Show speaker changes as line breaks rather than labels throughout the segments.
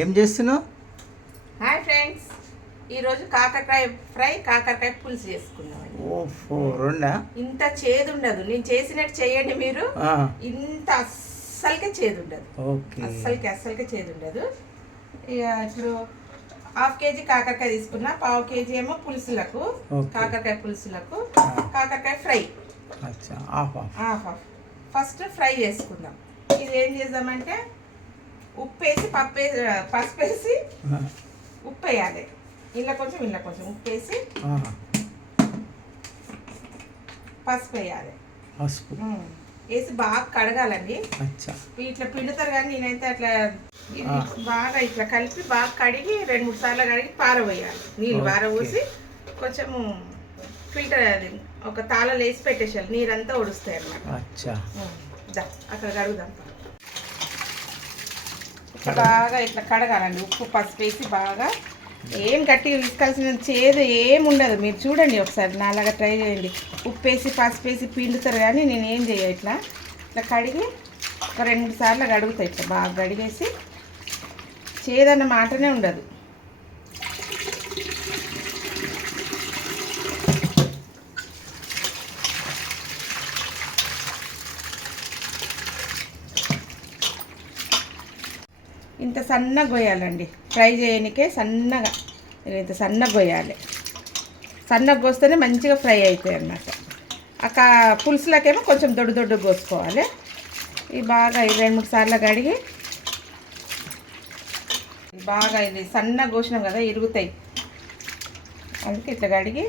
ఏం చేస్తున్నావు?
Hi friends. ఈరోజు కాకరకాయ ఫ్రై కాకరకాయ పులుసు చేసుకున్నామండి
ఓఫో రెండా?
ఇంత చేదు ఉండదు నేను చేసినట్టు చేయండి మీరు. ఇంత అస్సలకే చేదు ఉండదు అస్సలకి అస్సలకి చేదు ఉండదు ఇక ఇప్పుడు హాఫ్ కేజీ కాకరకాయ తీసుకున్నా పావు కేజీ ఏమో పులుసులకు. కాకరకాయ పులుసులకు. కాకరకాయ ఫ్రై. ఫస్ట్ ఫ్రై చేసుకుందాం. ఇది ఏం చేద్దామంటే ఉప్పు వేసి పప్పు వేసి పసుపు వేసి ఉప్పు వేయాలి ఇలా కొంచెం ఇలా కొంచెం ఉప్పు వేసి పసుపు. వేయాలి
పసుపు.
వేసి బాగా కడగాలండి. ఇట్లా పిండుతారు కానీ నేనైతే అట్లా. బాగా ఇట్లా కలిపి బాగా కడిగి రెండు మూడు సార్లు కడిగి పారబోయాలి నీళ్ళు. పారబోసి కొంచెము ఫిల్టర్ అది ఒక తాళలు వేసి పెట్టేసేయాలి. నీరంతా ఒడుస్తాయి అన్నమాట. అక్కడ కడుగుదాం బాగా ఇట్లా కడగాలండి. ఉప్పు పసుపు వేసి బాగా ఏం గట్టిగా తీసుకోవాల్సిన చేదు ఏం ఉండదు. మీరు చూడండి ఒకసారి నాలాగా ట్రై చేయండి. ఉప్పు వేసి పసుపు వేసి పిండుతారు కానీ నేను ఏం చేయ ఇట్లా. ఇట్లా కడిగి ఒక రెండు సార్లు కడుగుతాయి ఇట్లా బాగా కడిగేసి. చేదన్న మాటనే ఉండదు ఇంత సన్నగా కొయ్యాలండి ఫ్రై చేయనికే సన్నగా ఇంత సన్నగా కొయ్యాలి సన్నగా కోస్తేనే మంచిగా ఫ్రై అవుతాయి అన్నమాట. అక్క పులుసులకేమో కొంచెం దొడ్డు దొడ్డు కోసుకోవాలి ఇవి బాగా ఈ రెండు మూడు సార్లు కడిగి బాగా ఇది సన్నగా కోసినాం కదా ఇరుగుతాయి. అందుకే ఇట్లా కడిగి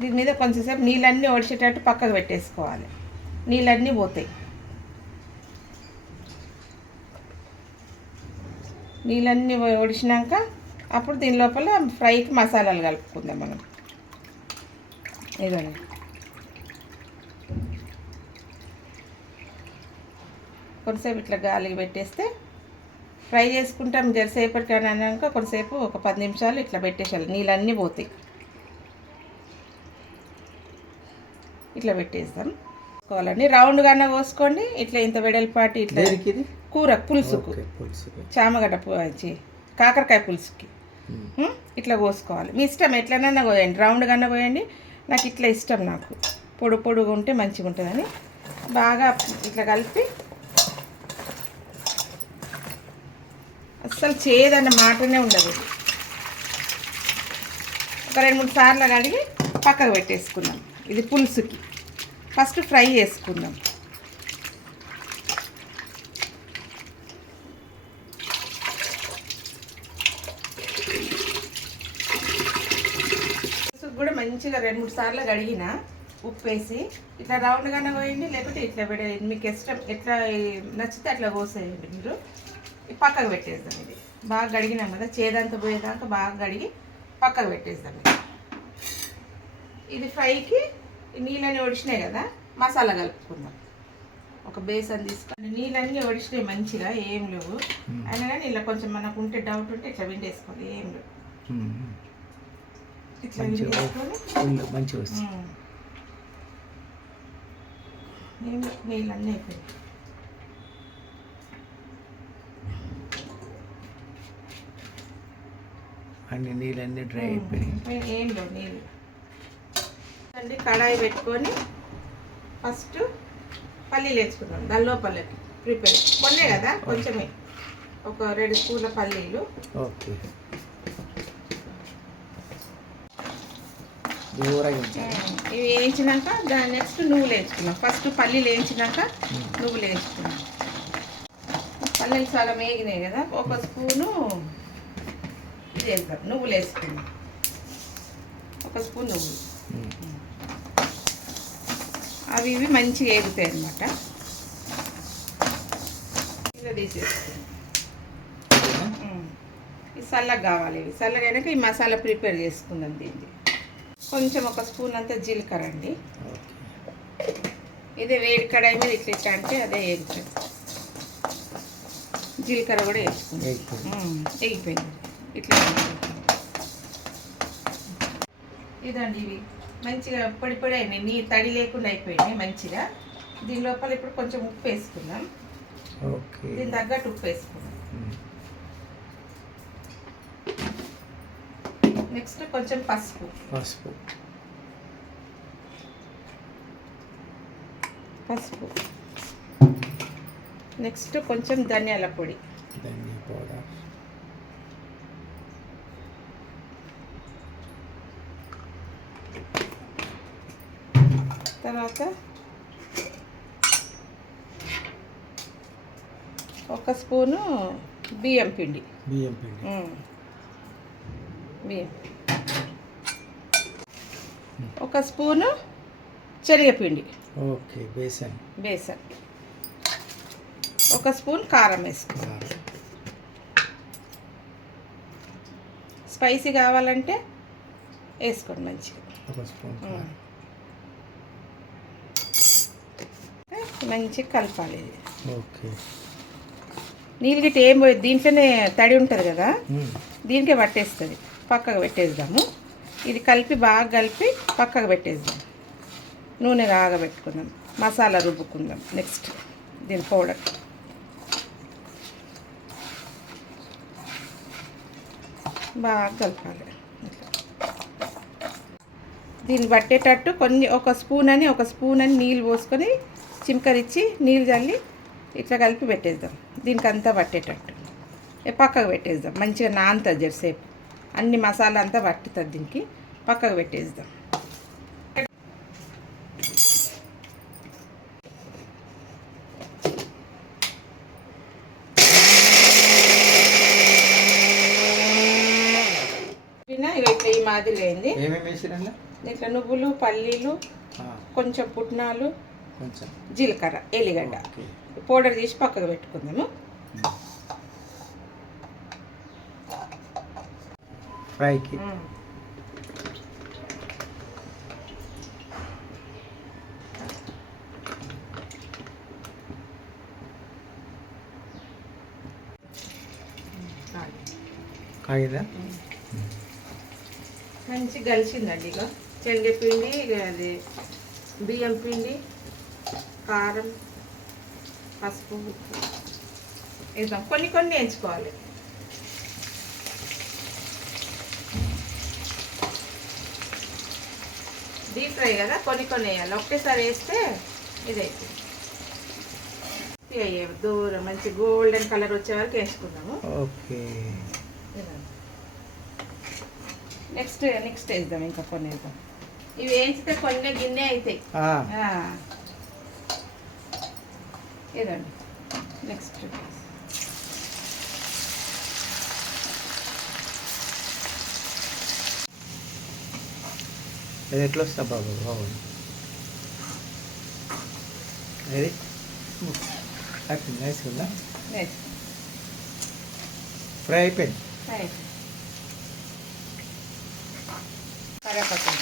దీని మీద కొంచెంసేపు నీళ్ళన్నీ ఒడిచేటట్టు పక్కకు పెట్టేసుకోవాలి. నీళ్ళన్నీ పోతాయి. నీళ్ళన్నీ ఒడిచినాక అప్పుడు దీని లోపల ఫ్రైకి మసాలాలు కలుపుకుందాం మనం. ఇదండి కొంతసేపు ఇట్లా గాలికి పెట్టేస్తే ఫ్రై చేసుకుంటాం జరసేపటి కానీ అన్నాక కొంతసేపు ఒక పది నిమిషాలు ఇట్లా పెట్టేసాలి నీళ్ళన్నీ పోతాయి. ఇట్లా పెట్టేస్తాం. కోవాలండి? రౌండ్గానే కోసుకోండి ఇట్లా ఇంత వెడల్పాటి ఇట్లా
దేనికి ఇది
కూర పులుసుకు. చామగడ్డ కాకరకాయ పులుసుకి? ఇట్లా కోసుకోవాలి. మీ ఇష్టం ఎట్లనైనా కోయండి. రౌండ్గానే కోయండి. నాకు ఇట్లా ఇష్టం నాకు. పొడు పొడుగు ఉంటే మంచిగా ఉంటుందని బాగా ఇట్లా కలిపి. అస్సలు చేదన్న మాటనే ఉండదు. ఒక రెండు మూడు సార్లు కడిగి పక్కకు పెట్టేసుకుందాం ఇది పులుసుకి. ఫస్ట్ ఫ్రై చేసుకుందాం పులుసుకు మంచిగా రెండు మూడు సార్లు కడిగిన ఉప్పు వేసి ఇట్లా రౌండ్గానే పోయండి లేకపోతే ఇట్లా పెడే మీకు ఇష్టం ఎట్లా నచ్చితే అట్లా కోసేయండి మీరు. పక్కకు పెట్టేద్దాం ఇది. బాగా కడిగినాం కదా చేదంతా పోయేదాకా బాగా కడిగి పక్కకు పెట్టేద్దాం ఇది. ఫ్రైకి నీళ్ళని ఒడిచినాయి కదా మసాలా కలుపుకుందాం. ఒక బేసన్ తీసుకొని నీళ్ళన్నీ ఒడిచినాయి మంచిగా ఏం లేవు. అయినా కానీ ఇలా కొంచెం మనకు ఉంటే డౌట్ ఉంటే ఇట్లా విండేసుకోవాలి ఏం లేవు.
మంచిగా ఫుల్ మంచిగా వస్తుంది.
నీళ్ళన్నీ అయిపోయాయి
అన్ని నీళ్ళన్నీ డ్రై అయిపోయినాయి.
ఉమ్, ఏం లేవు నీళ్ళు. అండి కడాయి పెట్టుకొని ఫస్ట్ పల్లీలు వేసుకున్నాం దాని లోపలకి ప్రిపేర్. కొన్నే కదా కొంచెమే. ఒక రెండు స్పూన్ల పల్లీలు.
ఓకే. దూరంగా ఉంచాలి.
ఇవి వేయించినాక దాని నెక్స్ట్ నువ్వులు వేయించుకున్నాం ఫస్ట్ పల్లీలు వేయించినాక నువ్వులు వేయించుకున్నాం పల్లీలు సగం వేగినాయి కదా ఒక స్పూను ఇది వేద్దాం. నువ్వులు వేసుకున్నాం ఒక స్పూన్ నువ్వులు. అవి ఇవి మంచిగా వేగుతాయి అన్నమాట. ఇలా తీసేసుకున్నాం. ఇది చల్లగా కావాలి. ఇవి అయినాక ఈ మసాలా ప్రిపేర్ చేసుకుందాం దీన్ని. కొంచెం ఒక స్పూన్ అంతా జీలకర్ర అండి. ఇదే వేడి కడాయి మీద ఇట్లా అంటే అదే వేగుతుంది జీలకర్ర కూడా వేసుకుందాం. ఉమ్, వేగిపోయింది ఇట్లా ఇదండి ఇవి. మంచిగా పొడి పొడి అయినాయి. నీ తడి లేకుండా అయిపోయినాయి మంచిగా. దీని లోపల ఇప్పుడు కొంచెం ఉప్పు వేసుకుందాం. దీని తగ్గట్టు ఉప్పు వేసుకున్నాం నెక్స్ట్ కొంచెం పసుపు.
పసుపు.
పసుపు. నెక్స్ట్ కొంచెం ధనియాల పొడి.
ధనియా పౌడర్
తర్వాత ఒక స్పూను బియ్యం పిండి.
బియ్యం పిండి.
బియ్యం ఒక స్పూను శనగపిండి.
ఓకే బేసన్.
బేసన్. ఒక స్పూన్ కారం వేసుకో.
కారం
స్పైసీ కావాలంటే వేసుకోండి మంచిగా. మంచిగా కలపాలి. ఇది
ఓకే.
నీళ్ళు గిట్ట ఏం పోయి దీంట్లోనే తడి ఉంటుంది కదా. దీనికే పట్టేస్తుంది. పక్కకు పెట్టేద్దాము. ఇది కలిపి బాగా కలిపి పక్కకు పెట్టేద్దాం. నూనె ఆగబెట్టుకుందాం మసాలా రుబ్బుకుందాం. నెక్స్ట్ దీని పౌడర్. బాగా కలపాలి. దీన్ని పట్టేటట్టు కొన్ని ఒక స్పూన్ అని ఒక స్పూన్ అని నీళ్ళు పోసుకొని చిమ్కరిచ్చి నీళ్ళు చల్లి ఇట్లా కలిపి పెట్టేద్దాం. దీనికి అంతా పట్టేటట్టు పక్కకు పెట్టేద్దాం. మంచిగా నానుతుంది జరసేపు అన్ని మసాలా అంతా పట్టుతుంది దీనికి. పక్కకు పెట్టేద్దాం. ఇట్లా ఈ మాదిరి అయింది.
ఏమేమి వేసిరండి?
ఇట్లా నువ్వులు పల్లీలు కొంచెం పుట్నాలు
కొంచెం.
జీలకర్ర ఎల్లిగడ్డ. పౌడర్ తీసి పక్కకు పెట్టుకుందాము.
ఫ్రైకి. కాగిదా?
మంచి కలిసిందండి ఇక శనగపిండి అది బియ్యం పిండి కారం పసుపు వేద్దాం కొన్ని కొన్ని వేయించుకోవాలి. ఫ్రై కదా కొన్ని కొన్ని వేయాలి ఒకటేసారి వేస్తే ఇదైతుంది అయ్యే దూరం మంచి గోల్డెన్ కలర్ వచ్చే వరకు వేసుకుందాము
ఓకే
నెక్స్ట్ నెక్స్ట్ వేద్దాం ఇంకా కొన్ని వేద్దాం ఇవి వేయించితే కొన్ని గిన్నె అవుతాయి
ఆ,
ఆ. ఇదండి నెక్స్ట్
ఇది ఎట్లా వస్తా బాబు బాగుంది ఇది అయిపోయింది
నెక్స్ట్
ఫ్రై అయిపోయింది
కరేపాకు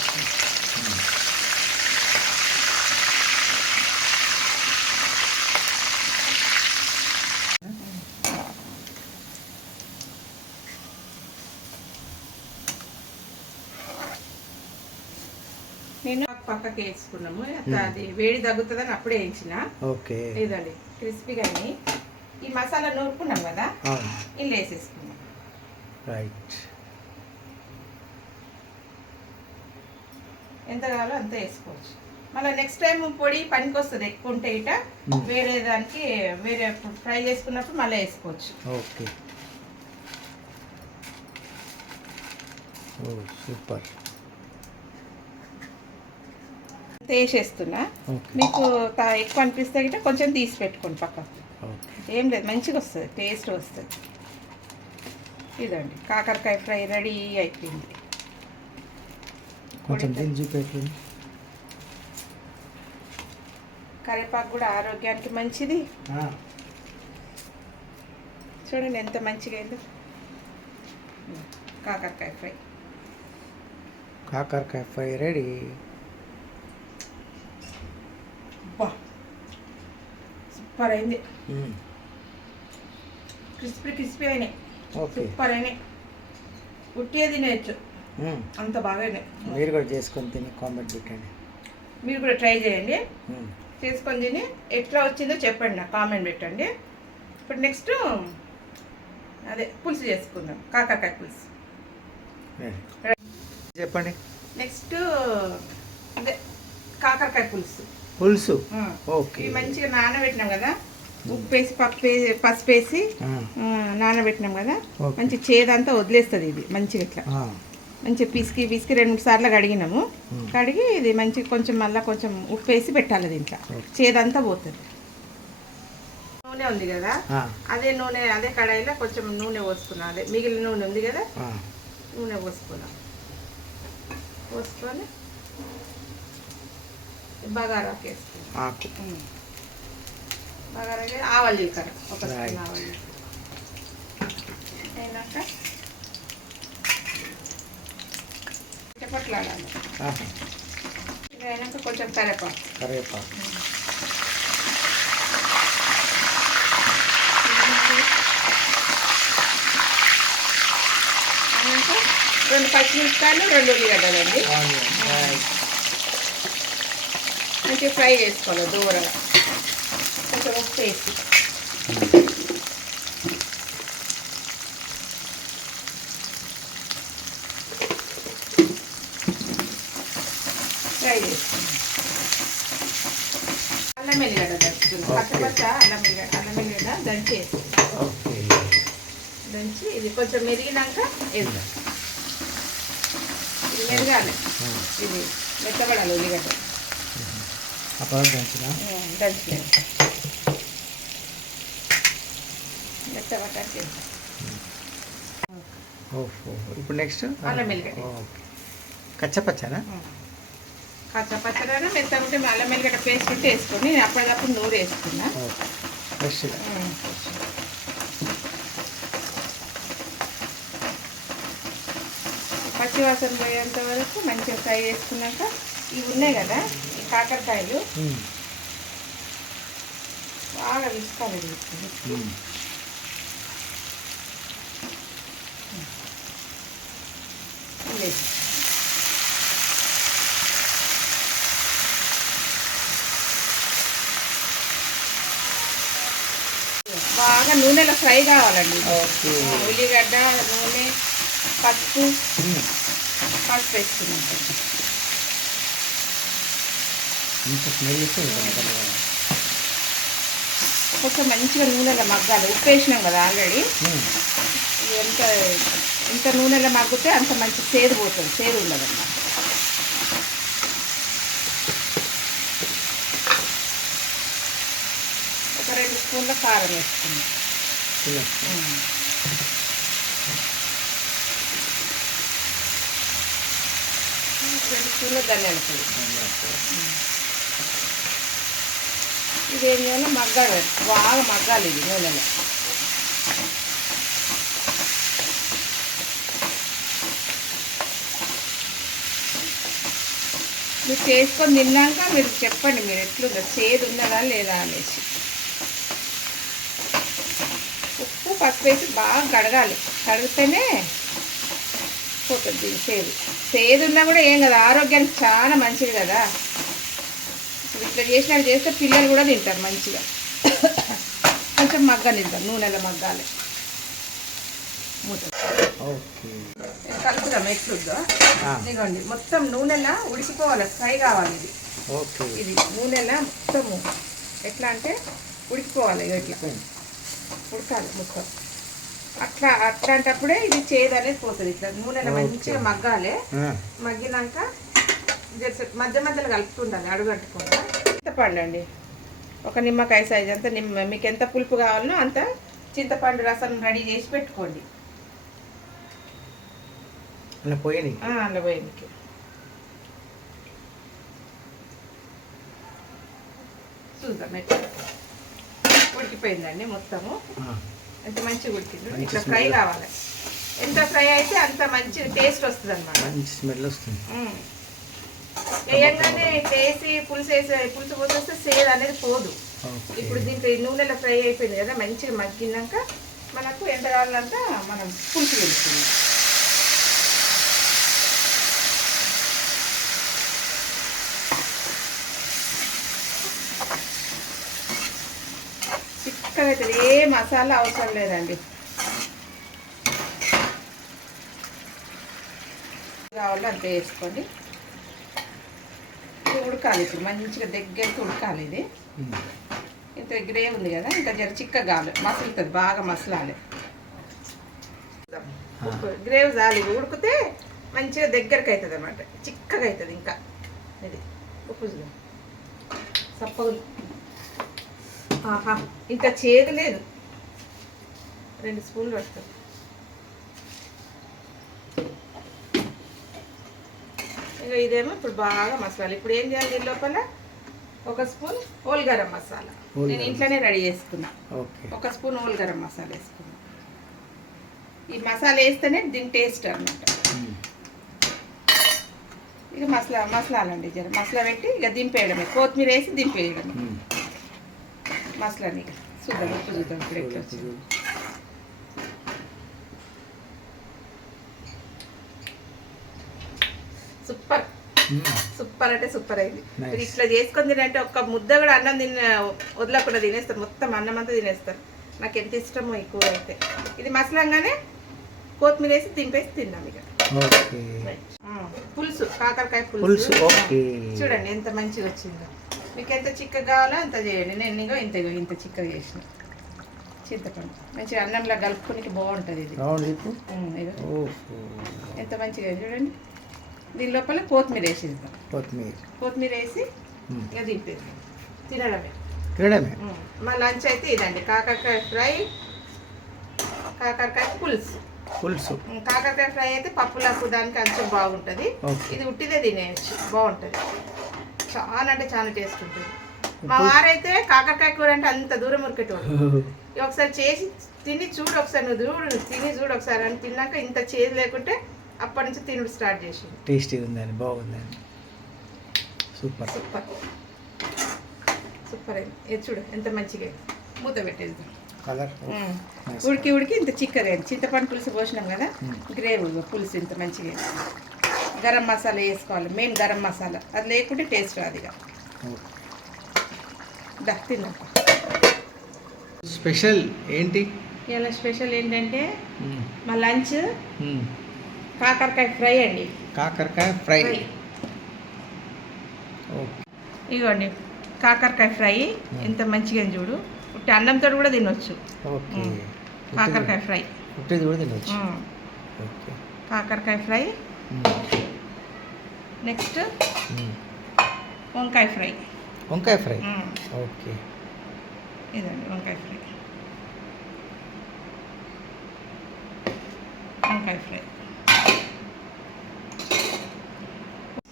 నేను పక్కకి వేసుకున్నాము. అది వేడి తగ్గుతుందని అప్పుడే వేయించిన.
ఓకే.
ఇదండి క్రిస్పీగాని ఈ మసాలా నూరుకున్నాం కదా ఇల్లు వేసేసుకున్నాం
రైట్.
ఎంత కావాలో అంత వేసుకోవచ్చు. మళ్ళీ నెక్స్ట్ టైం పొడి పనికి వస్తుంది ఎక్కువ ఉంటే ఇట. వేరే దానికి వేరే ఫ్రై చేసుకున్నప్పుడు మళ్ళీ వేసుకోవచ్చు.
ఓకే. ఓ సూపర్
అంత వేసేస్తున్నా మీకు ఎక్కువ అనిపిస్తే గిట్ట కొంచెం తీసి పెట్టుకోండి పక్క ఏం లేదు మంచిగా వస్తుంది టేస్ట్ వస్తుంది. ఇదండి కాకరకాయ ఫ్రై రెడీ అయిపోయింది.
కొంచెం
కరివేపాకు కూడా ఆరోగ్యానికి మంచిది. చూడండి ఎంత మంచిగా అయిందో. కాకరకాయ ఫ్రై.
కాకరకాయ ఫ్రై రెడీ.
సూపర్ అయింది క్రిస్పీ క్రిస్పీ అయినాయి. సూపర్ అయినాయి. ఉట్టిగా తినేయచ్చు. అంత బాగా
మీరు కూడా చేసుకొని తిని కామెంట్ పెట్టండి.
మీరు కూడా ట్రై చేయండి. చేసుకొని తిని ఎట్లా వచ్చిందో చెప్పండి నాకు కామెంట్ పెట్టండి. ఇప్పుడు నెక్స్ట్ అదే పులుసు చేసుకుందాం. కాకరకాయ పులుసు.
చెప్పండి.
నెక్స్ట్ అదే కాకరకాయ పులుసు.
పులుసు. ఓకే.
మంచిగా నానబెట్టినాం కదా? ఉప్పు వేసి పప్పు వేసి పసుపు వేసి నానబెట్టినాం కదా. మంచి చేదంతా వదిలేస్తుంది ఇది మంచిగా ఇట్లా. మంచిగా పిసికి పిసికి రెండు మూడు సార్లు కడిగినాము. కడిగి ఇది మంచిగా కొంచెం మళ్ళీ కొంచెం ఉప్పు వేసి పెట్టాలి దీంట్లో. చేదంతా పోతుంది. నూనె ఉంది కదా? అదే నూనె అదే కడాయిలో కొంచెం నూనె పోసుకున్నాం. అదే మిగిలిన నూనె ఉంది కదా? నూనె పోసుకున్నాం. పోసుకొని బగారాకు వేసుకున్నాం
ఆకు.
బగారాకి ఆవాలు జీలకర్ర. ఒక స్పూన్. ఆవాలు. అయినాక ఇది అయినాక కొంచెం కరివేపాకు. అయినాక రెండు పచ్చిమిరపకాయలు రెండు ఉల్లిగడ్డలండి. మంచిగా ఫ్రై చేసుకోవాలి దూరగా కొంచెం ఉప్పు వేసి ఫ్రై చేసుకున్నాం అల్లం వెల్లిగడ్డ దంచుకున్నాం. పచ్చపచ్చ అల్లం వెల్లిగడ్డ అల్లం వెల్లిగడ్డ దంచి దంచి ఇది కొంచెం మెరిగినాక వేద్దాం ఇది మెరగాలి ఇది మెత్తబడాలి ఉల్లిగడ్డ
అప్పుడు దంచిన
దంచలేదు
ఇప్పుడు నెక్స్ట్
అల్లం వెల్లిగడ్డ.
కచ్చపచ్చనా
కాస్త పచ్చడైనా మెత్తగా ఉంటే అల్లం వెల్లిగడ్డ పేస్ట్ ఉంటే వేసుకొని నేను అప్పటికప్పుడు నూరు వేసుకున్నా.
ఫ్రెష్గా
పచ్చివాసన పోయేంత వరకు మంచిగా ఫ్రై చేసుకున్నాక ఇవి ఉన్నాయి కదా? కాకరకాయలు. బాగా విసుకోవాలి. బాగా నూనెలో ఫ్రై కావాలండి. ఉల్లిగడ్డ నూనె పసుపు. పసుపు వేసుకున్నాం
ఇంత స్మెల్
కొంచెం మంచిగా నూనెలో మగ్గాలి. ఉప్పు వేసినాం కదా ఆల్రెడీ. ఎంత ఎంత నూనెలో మగ్గితే అంత మంచి సేదు పోతుంది. సేదు ఉండదు అన్నమాట. ఒక రెండు స్పూన్ల కారం వేసుకున్నాం. రెండు స్పూన్ల ధనియాల పొడి. ఇది ఏం చేయాలి మగ్గాలి. బాగా మగ్గాలి ఇది నూనెలో. మీరు చేసుకొని తిన్నాక మీరు చెప్పండి మీరు ఎట్లుందో చేదు ఉన్నదా లేదా అనేసి. ఉప్పు పసుపు వేసి బాగా కడగాలి. కడిగితేనే పోతుంది చేదు. చేదు ఉన్నా కూడా ఏం కదా ఆరోగ్యానికి చాలా మంచిది కదా. ఇట్లా చేసినట్టు చేస్తే పిల్లలు కూడా తింటారు మంచిగా. కొంచెం మగ్గనిద్దాం నూనెలో మగ్గాలి. మూత కలుపుదాం ఎట్లుద్దో ఇదిగోండి మొత్తం నూనెలా ఉడికిపోవాలి ఫ్రై కావాలి ఇది. ఇది నూనెలా మొత్తము ఎట్లా అంటే ఉడికిపోవాలి ఇట్లా. ఉడకాలి మొత్తం. అట్లా అట్లాంటప్పుడే ఇది చేదు అనేది పోతుంది ఇట్లా. నూనెలో. మంచిగా మగ్గాలి. మగ్గినాక మధ్య మధ్యలో కలుపుతుండాలి అడుగట్టుకుండా చింతపండు అండి ఒక నిమ్మకాయ సైజ్ అంత నిమ్మ మీకు ఎంత పులుపు కావాలనో అంత చింతపండు రసం రెడీ చేసి పెట్టుకోండి. ఆ, అందులో పోయేందుకు చూద్దాం ఎట్లా ఉడికిపోయిందండి మొత్తము. ఎంత మంచిగా ఉడికింది. ఇట్లా ఫ్రై. కావాలి. ఎంత ఫ్రై అయితే అంత మంచి టేస్ట్ వస్తుంది అనమాట
మంచి స్మెల్ వస్తుంది.
వేయంగానే వేసి పులుసు వేసి పులుసు పోసేస్తే సేదు అనేది పోదు. ఇప్పుడు దీంట్లో నూనెలో ఫ్రై అయిపోయింది కదా మంచిగా మగ్గినాక మనకు ఎంత కావాలంటే మనం పులుసు వేసుకుందాం. చిక్కగా అవుతుంది ఏ మసాలా అవసరం లేదండి. కావాలో అంతే వేసుకోండి. ఉడకాలి ఇప్పుడు. మంచిగా దగ్గరికి ఉడకాలి ఇది.
ఉమ్.
ఇంత గ్రేవ్ ఉంది కదా? ఇంకా జర చిక్కగా కావాలి మసులుతుంది బాగా మసలాలి. ఉప్పు గ్రేవ్ చాలు ఇది ఉడికితే మంచిగా దగ్గరికి అవుతుంది అనమాట చిక్కగా అవుతుంది ఇంకా. ఇది ఉప్పు చూడు. సప్పగా ఉంది. ఆహా ఇంకా చేదు లేదు. రెండు స్పూన్లు పడుతుంది ఇంకా ఇదేమో ఇప్పుడు బాగా మసాలా. ఇప్పుడు ఏం చేయాలి దీని లోపల? ఒక స్పూన్ హోల్ గరం మసాలా. నేను ఇంట్లోనే రెడీ చేసుకున్నా. ఒక స్పూన్ హోల్ గరం మసాలా వేసుకున్నా. ఈ మసాలా వేస్తేనే దీని టేస్ట్ అన్నమాట.
ఉమ్.
ఇక మసాలా మసాలా అండి జర. మసాలా పెట్టి ఇక దింపేయడమే. కొత్తిమీర వేసి దింపేయడమే. మసాలాని ఇక చూద్దాం ఉప్పు చూద్దాం ఇప్పుడు ఎట్లా వచ్చింది. సూపర్ అంటే సూపర్ అయింది. మీరు ఇట్లా చేసుకొని తినంటే ఒక్క ముద్ద కూడా అన్నం తిన్న వదలకుండా తినేస్తారు. మొత్తం అన్నం అంతా తినేస్తారు. నాకు ఎంత ఇష్టమో ఈ కూర అయితే. ఇది మసలంగానే కొత్తిమీర వేసి దింపేసి తిన్నాం ఇక. పులుసు కాకరకాయ
పులుసు.
చూడండి ఎంత మంచిగా వచ్చిందో. మీకు ఎంత చిక్కగా కావాలో అంత చేయండి. నేను ఇంకో ఇంత ఇంత చిక్కగా చేసిన. చింతపండు. మంచిగా అన్నంలో కలుపుకొని బాగుంటుంది ఇది. ఎంత మంచిగా చూడండి. దీని లోపల కొత్తిమీర వేసేద్దాం.
కొత్తిమీర.
కొత్తిమీర వేసి. ఇక దింపేది తినడమే.
తినడమే.
మా లంచ్ అయితే ఇదండి. కాకరకాయ ఫ్రై కాకరకాయ పులుసు.
పులుసు.
కాకరకాయ ఫ్రై అయితే పప్పులకు దానికి అంచం బాగుంటుంది. ఇది ఉట్టిదే తినేయచ్చు. బాగుంటుంది. చాలా అంటే చాలా టేస్ట్ ఉంటుంది. మా వారైతే కాకరకాయ కూర అంటే అంత దూరం ఉరికేటోడు ఒకసారి చేసి తిని చూడు ఒకసారి నువ్వు చూడు తిని చూడు ఒకసారి అని తిన్నాక ఇంత చేదు లేకుంటే అప్పటి నుంచి తినుడు స్టార్ట్ చేసింది
టేస్టీగా ఉందని బాగుందని సూపర్.
సూపర్. సూపర్ అయింది. చూడు ఎంత మంచిగా మూత పెట్టేద్దాం. ఉడికి ఉడికి ఇంత చిక్కగా అయింది. చింతపండు పులుసు పోసినాం కదా. గ్రేవీ పులుసు ఇంత మంచిగా గరం మసాలా వేసుకోవాలి మెయిన్ గరం మసాలా. అది లేకుంటే టేస్ట్ రాదు ఇక దా తిన్నాక.
స్పెషల్ ఏంటి?
ఇలా స్పెషల్ ఏంటంటే. మా లంచ్. కాకరకాయ ఫ్రై అండి.
కాకరకాయ ఫ్రై.
ఇదిగోండి కాకరకాయ ఫ్రై. ఎంత మంచిగా చూడు. ఉట్టి అన్నంతో కూడా తినొచ్చు. కాకరకాయ ఫ్రై.
పుట్టేది కూడా. ఓకే.
కాకరకాయ ఫ్రై. నెక్స్ట్. వంకాయ ఫ్రై.
వంకాయ ఫ్రై. ఓకే.
ఇదండి వంకాయ ఫ్రై. వంకాయ ఫ్రై.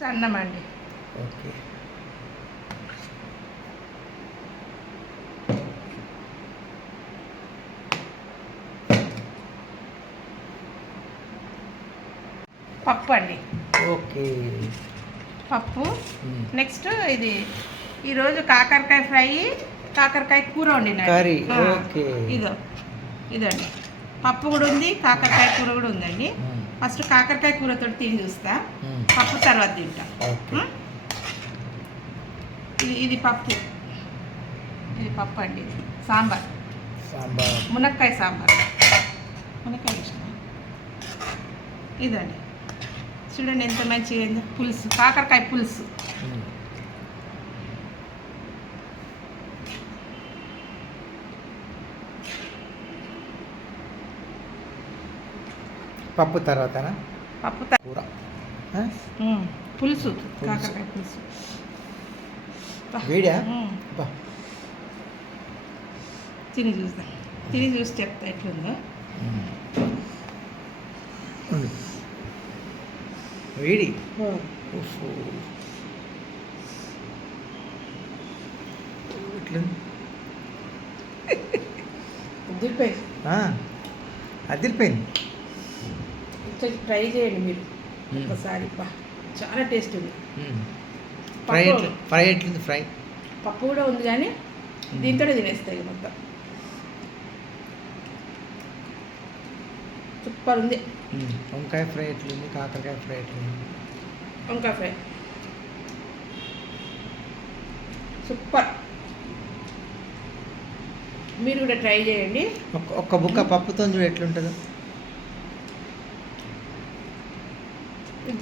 అన్నం అండి
ఓకే.
పప్పు అండి
ఓకే.
పప్పు. నెక్స్ట్ ఇది ఈరోజు కాకరకాయ ఫ్రై కాకరకాయ కూర వండిన
కర్రీ, ఓకే.
ఇదో. ఇదండి. పప్పు కూడా ఉంది కాకరకాయ కూర కూడా ఉందండి. ఫస్ట్ కాకరకాయ కూరతో తిని చూస్తా. పప్పు తర్వాత తింటా? ఇది ఇది పప్పు. ఇది పప్పు అండి. ఇది సాంబార్.
సాంబార్.
మునక్కాయ సాంబార్. మునక్కాయ ఇష్టం ఇదండి. చూడండి ఎంత మంచిగా పులుసు. కాకరకాయ పులుసు.
పప్పు తర్వాతనా?
పప్పు
కూర.
పులుసు. కాకరకాయ పులుసు.
అబ్బా.
తిని చూద్దాం. తిని చూసి చెప్తా ఎట్లుందో.
వేడి.
ఉదిరిపోయి
ఆ, అదిరిపోయింది.
ట్రై చేయండి మీరు. ఒకసారి బా చాలా టేస్ట్ ఉంది.
ఫ్రై ఫ్రై ఎట్లుంది ఫ్రై?
పప్పు కూడా ఉంది కానీ దీంతో తినేస్తాయి మొత్తం. సూపర్ ఉంది.
వంకాయ ఫ్రై ఎట్లుంది? కాకరకాయ ఫ్రై ఎట్లుంది?
వంకాయ ఫ్రై. సూపర్. మీరు కూడా ట్రై చేయండి.
ఒక్క ఒక్క బుక్క పప్పుతో చూడు ఎట్లుంటుందో.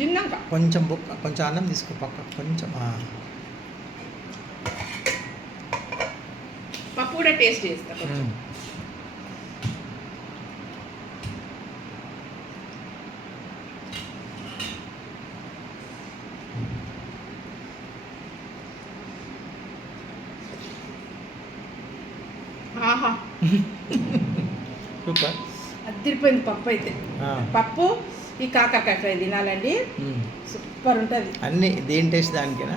తిన్నాక
కొంచెం బుక్క కొంచెం అన్నం తీసుకో పక్క కొంచెం.
పప్పు కూడా టేస్ట్ చేస్తా కొంచెం.
సూపర్.
అదిరిపోయింది పప్పు అయితే. పప్పు ఈ కాకరకాయ ఫ్రై తినాలండి. సూపర్ ఉంటుంది.
అన్నీ దేని టేస్ట్ దానికేనా.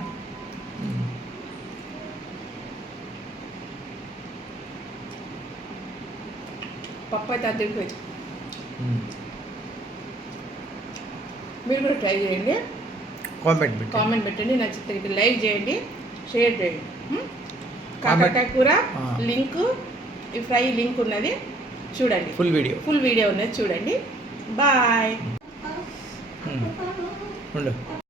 పప్పు అయితే అదిరిపోయింది
మ్మ్.
మీరు కూడా ట్రై చేయండి.
కామెంట్
కామెంట్ పెట్టండి. నచ్చితే లైక్ చేయండి షేర్ చేయండి? కాకరకాయ కూర. లింక్ ఈ ఫ్రై లింక్ ఉన్నది. చూడండి.
Full video.
ఫుల్ వీడియో ఉన్నది. చూడండి. బాయ్.
不是